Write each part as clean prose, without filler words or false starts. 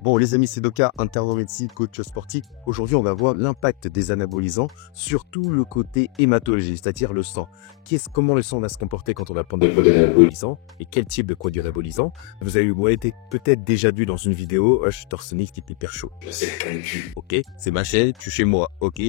Bon les amis, c'est Doka, intervenant médecine, coach sportif. Aujourd'hui, on va voir l'impact des anabolisants sur tout le côté hématologie, c'est-à-dire le sang. Comment le sang va se comporter quand on va prendre des produits anabolisants et quel type de produits anabolisants. Vous avez peut-être déjà vu dans une vidéo, je suis torsonique type hyper chaud. C'est la canicule. Ok, c'est ma chaîne, tu es chez moi, ok.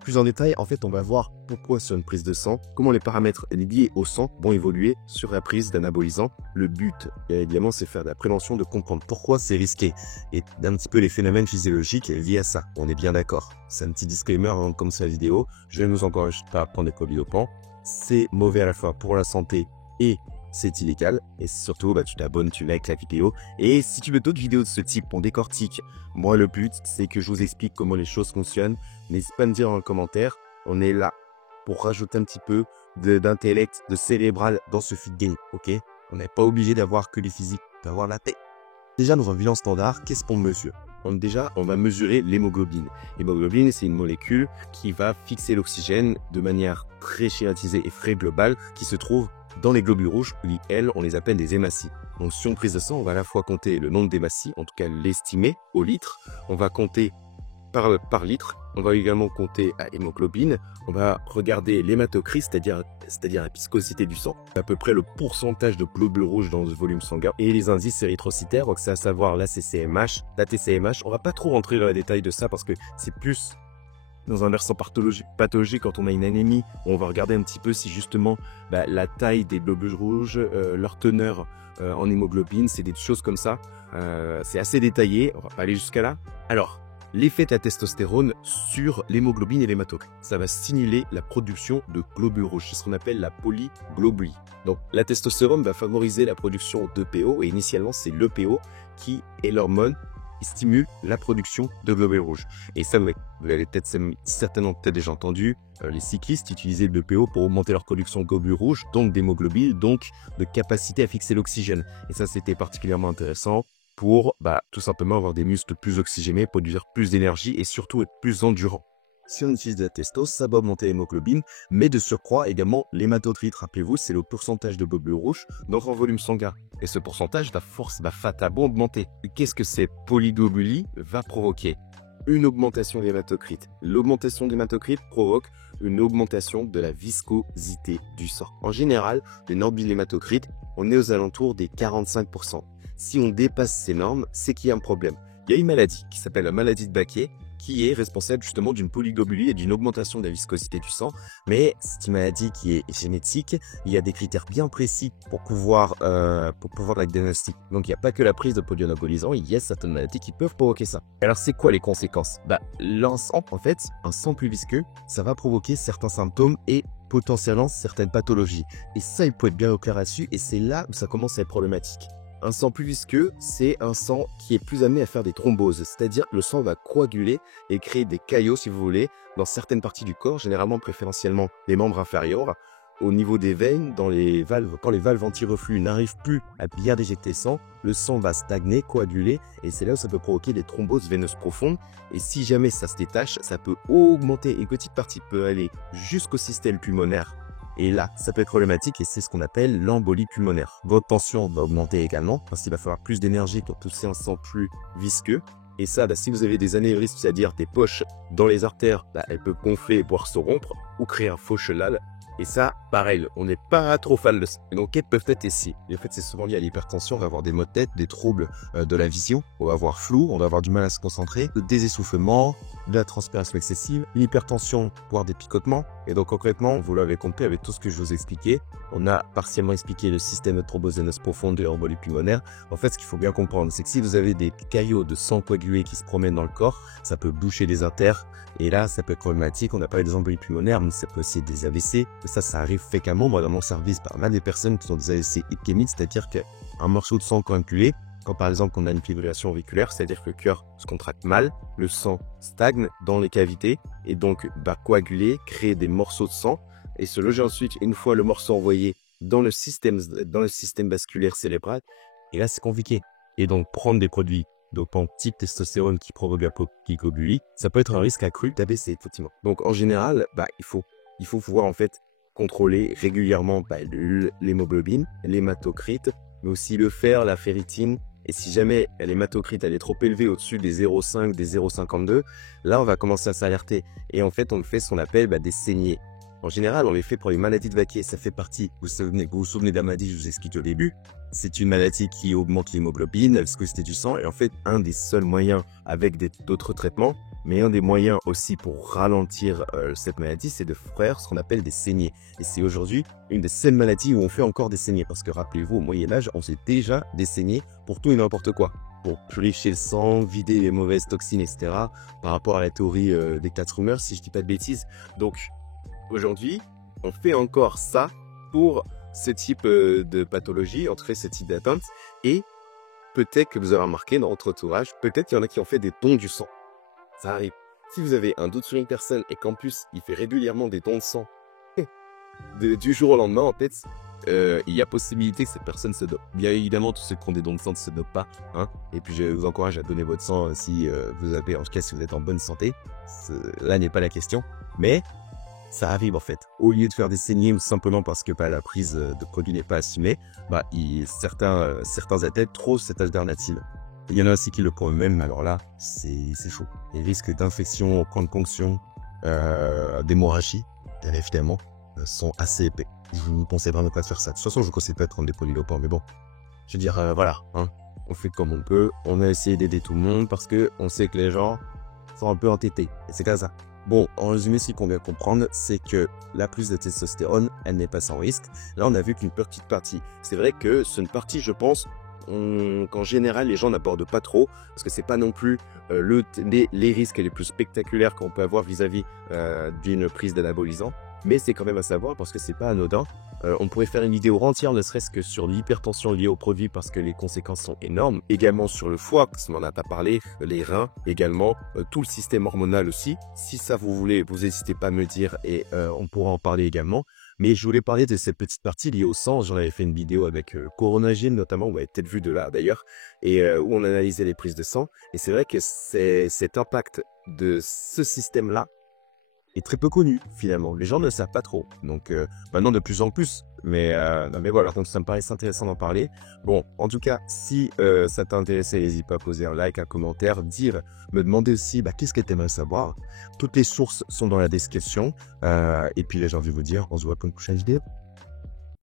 Plus en détail, en fait, on va voir pourquoi sur une prise de sang, comment les paramètres liés au sang vont évoluer sur la prise d'anabolisants. Le but, évidemment, c'est faire de la prévention, de comprendre pourquoi c'est risqué et d'un petit peu les phénomènes physiologiques liés à ça. On est bien d'accord. C'est un petit disclaimer avant de commencer la vidéo. Je ne vous encourage pas à prendre des produits dopants. C'est mauvais à la fois pour la santé et c'est illégal. Et surtout, tu t'abonnes, tu likes la vidéo. Et si tu veux d'autres vidéos de ce type, on décortique. Moi, le but, c'est que je vous explique comment les choses fonctionnent. N'hésite pas à me dire dans le commentaire. On est là pour rajouter un petit peu d'intellect, de cérébral dans ce feed game, ok? On n'est pas obligé d'avoir que les physiques, d'avoir la paix. Déjà, dans un bilan standard, qu'est-ce qu'on mesure? Déjà, on va mesurer l'hémoglobine. L'hémoglobine, c'est une molécule qui va fixer l'oxygène de manière très schématisée et très globale qui se trouve dans les globules rouges, qui, elles, on les appelle des hématies. Donc, sur une prise de sang, on va à la fois compter le nombre d'hématies, en tout cas l'estimer au litre. On va compter par litre. On va également compter à hémoglobine. On va regarder l'hématocrit, c'est-à-dire la viscosité du sang, à peu près le pourcentage de globules rouges dans le volume sanguin, et les indices érythrocytaires, donc c'est à savoir la CCMH, la TCMH. On va pas trop rentrer dans les détails de ça parce que c'est plus dans un versant pathologique quand on a une anémie. On va regarder un petit peu si justement la taille des globules rouges, leur teneur en hémoglobine, c'est des choses comme ça. C'est assez détaillé, on va pas aller jusqu'à là. Alors, l'effet de la testostérone sur l'hémoglobine et l'hématocrit, ça va stimuler la production de globules rouges, c'est ce qu'on appelle la polyglobulie. Donc la testostérone va favoriser la production d'EPO et initialement c'est l'EPO qui est l'hormone qui stimule la production de globules rouges. Et ça, vous l'avez certainement déjà entendu, les cyclistes utilisaient l'EPO pour augmenter leur production de globules rouges, donc d'hémoglobine, donc de capacité à fixer l'oxygène. Et ça, c'était particulièrement intéressant pour tout simplement avoir des muscles plus oxygénés, produire plus d'énergie et surtout être plus endurant. Si on utilise de la testose, ça va augmenter l'hémoglobine, mais de surcroît également l'hématocrit. Rappelez-vous, c'est le pourcentage de globules rouges dans un volume sanguin. Et ce pourcentage va fatalement augmenter. Qu'est-ce que cette polyglobulie va provoquer? Une augmentation de l'hématocrit. L'augmentation de l'hématocrit provoque une augmentation de la viscosité du sang. En général, les normes de l'hématocrit, on est aux alentours des 45%. Si on dépasse ces normes, c'est qu'il y a un problème. Il y a une maladie qui s'appelle la maladie de Baquet, qui est responsable justement d'une polyglobulie et d'une augmentation de la viscosité du sang. Mais c'est une maladie qui est génétique. Il y a des critères bien précis pour pouvoir la diagnostiquer. Donc il n'y a pas que la prise de produits anabolisants, il y a certaines maladies qui peuvent provoquer ça. Alors c'est quoi les conséquences? Un sang plus visqueux, ça va provoquer certains symptômes et potentiellement certaines pathologies. Et ça, il faut être bien au clair là-dessus, et c'est là où ça commence à être problématique. Un sang plus visqueux, c'est un sang qui est plus amené à faire des thromboses, c'est-à-dire que le sang va coaguler et créer des caillots, si vous voulez, dans certaines parties du corps, généralement préférentiellement les membres inférieurs, au niveau des veines, dans les valves. Quand les valves anti-reflux n'arrivent plus à bien déjecter sang, le sang va stagner, coaguler, et c'est là où ça peut provoquer des thromboses veineuses profondes. Et si jamais ça se détache, ça peut augmenter, une petite partie peut aller jusqu'au système pulmonaire. Et là, ça peut être problématique et c'est ce qu'on appelle l'embolie pulmonaire. Votre tension va augmenter également parce qu'il va falloir plus d'énergie pour pousser un sang plus visqueux. Et ça, si vous avez des anévrismes, c'est-à-dire des poches dans les artères, elles peuvent gonfler, voire se rompre ou créer un faux chenal. Et ça, pareil, on n'est pas trop fan de ça. Donc, elles peuvent être ici. Et en fait, c'est souvent lié à l'hypertension. On va avoir des maux de tête, des troubles de la vision. On va avoir flou, on va avoir du mal à se concentrer, des essoufflements, de la transpiration excessive, l'hypertension, voire des picotements. Et donc, concrètement, vous l'avez compris avec tout ce que je vous ai expliqué. On a partiellement expliqué le système de thrombose veineuse profonde et embolie pulmonaire. En fait, ce qu'il faut bien comprendre, c'est que si vous avez des caillots de sang coagulé qui se promènent dans le corps, ça peut boucher les artères. Et là, ça peut être problématique. On a parlé des embolies pulmonaires, mais ça peut aussi être des AVC. Ça arrive fréquemment. Moi, dans mon service, par mal des personnes qui ont des AVC ischémiques, c'est-à-dire qu'un morceau de sang coagulé, quand par exemple on a une fibrillation auriculaire, c'est-à-dire que le cœur se contracte mal, le sang stagne dans les cavités et donc va coaguler, créer des morceaux de sang et se loger ensuite une fois le morceau envoyé dans le système vasculaire cérébral. Et là, c'est compliqué. Et donc, prendre des produits dopants type testostérone qui provoque la polyglobulie, ça peut être un risque accru d'AVC, effectivement. Donc, en général, il faut pouvoir en fait contrôler régulièrement l'hémoglobine, l'hématocrit, mais aussi le fer, la ferritine Et si jamais l'hématocrite elle est trop élevée au-dessus des 0,5, des 0,52, là on va commencer à s'alerter. Et en fait, on fait ce qu'on appelle des saignées. En général, on les fait pour les maladies de Vaquier. Ça fait partie, vous vous souvenez de la maladie, je vous ai expliqué au début. C'est une maladie qui augmente l'hémoglobine, la viscosité du sang. Et en fait, un des seuls moyens, avec d'autres traitements, mais un des moyens aussi pour ralentir cette maladie, c'est de faire ce qu'on appelle des saignées. Et c'est aujourd'hui une des seules maladies où on fait encore des saignées. Parce que rappelez-vous, au Moyen-Âge, on faisait déjà des saignées pour tout et n'importe quoi. Pour purifier le sang, vider les mauvaises toxines, etc. Par rapport à la théorie des 4 rumeurs, si je dis pas de bêtises. Donc, aujourd'hui, on fait encore ça pour ce type de pathologie, en tout cas ce type d'atteinte. Et peut-être que vous avez remarqué dans votre entourage, peut-être qu'il y en a qui ont fait des dons du sang. Ça arrive. Si vous avez un doute sur une personne et qu'en plus, il fait régulièrement des dons de sang, du jour au lendemain, en fait, il y a possibilité que cette personne se dope. Bien évidemment, tous ceux qui ont des dons de sang ne se dopent pas. Et puis, je vous encourage à donner votre sang si vous avez, en tout cas, si vous êtes en bonne santé. Là n'est pas la question. Mais ça arrive en fait. Au lieu de faire des saignées simplement parce que la prise de produit n'est pas assumée, certains athlètes trouvent cette alternative. Il y en a aussi qui le prennent eux-mêmes, alors là, c'est chaud. Les risques d'infection, de ponction, d'hémorragie, bien évidemment, sont assez épais. Je vous conseille vraiment pas de faire ça. De toute façon, je vous conseille pas de prendre des produits dopants, mais bon. Je veux dire, voilà, on fait comme on peut. On a essayé d'aider tout le monde parce que on sait que les gens sont un peu entêtés. Et c'est comme ça. Bon, en résumé, ce qu'on vient comprendre, c'est que la prise de testostérone, elle n'est pas sans risque. Là, on a vu qu'une petite partie. C'est vrai que c'est une partie, je pense, qu'en général, les gens n'abordent pas trop, parce que c'est pas non plus les risques les plus spectaculaires qu'on peut avoir vis-à-vis d'une prise d'anabolisant. Mais c'est quand même à savoir, parce que c'est pas anodin. On pourrait faire une vidéo entière, ne serait-ce que sur l'hypertension liée au produit, parce que les conséquences sont énormes. Également sur le foie, parce qu'on n'en a pas parlé, les reins également, tout le système hormonal aussi. Si ça vous voulez, vous n'hésitez pas à me le dire et on pourra en parler également. Mais je voulais parler de cette petite partie liée au sang. J'en avais fait une vidéo avec Coronagine notamment, vous avez peut-être vu de là d'ailleurs, et où on analysait les prises de sang. Et c'est vrai que cet impact de ce système-là est très peu connu finalement. Les gens ne le savent pas trop. Donc maintenant de plus en plus. Mais voilà, donc ça me paraissait intéressant d'en parler. Bon, en tout cas, si ça t'a intéressé, n'hésite pas à poser un like, un commentaire, me demander aussi qu'est-ce que tu aimerais savoir. Toutes les sources sont dans la description. Et puis j'ai envie de vous dire, on se voit pour une prochaine vidéo.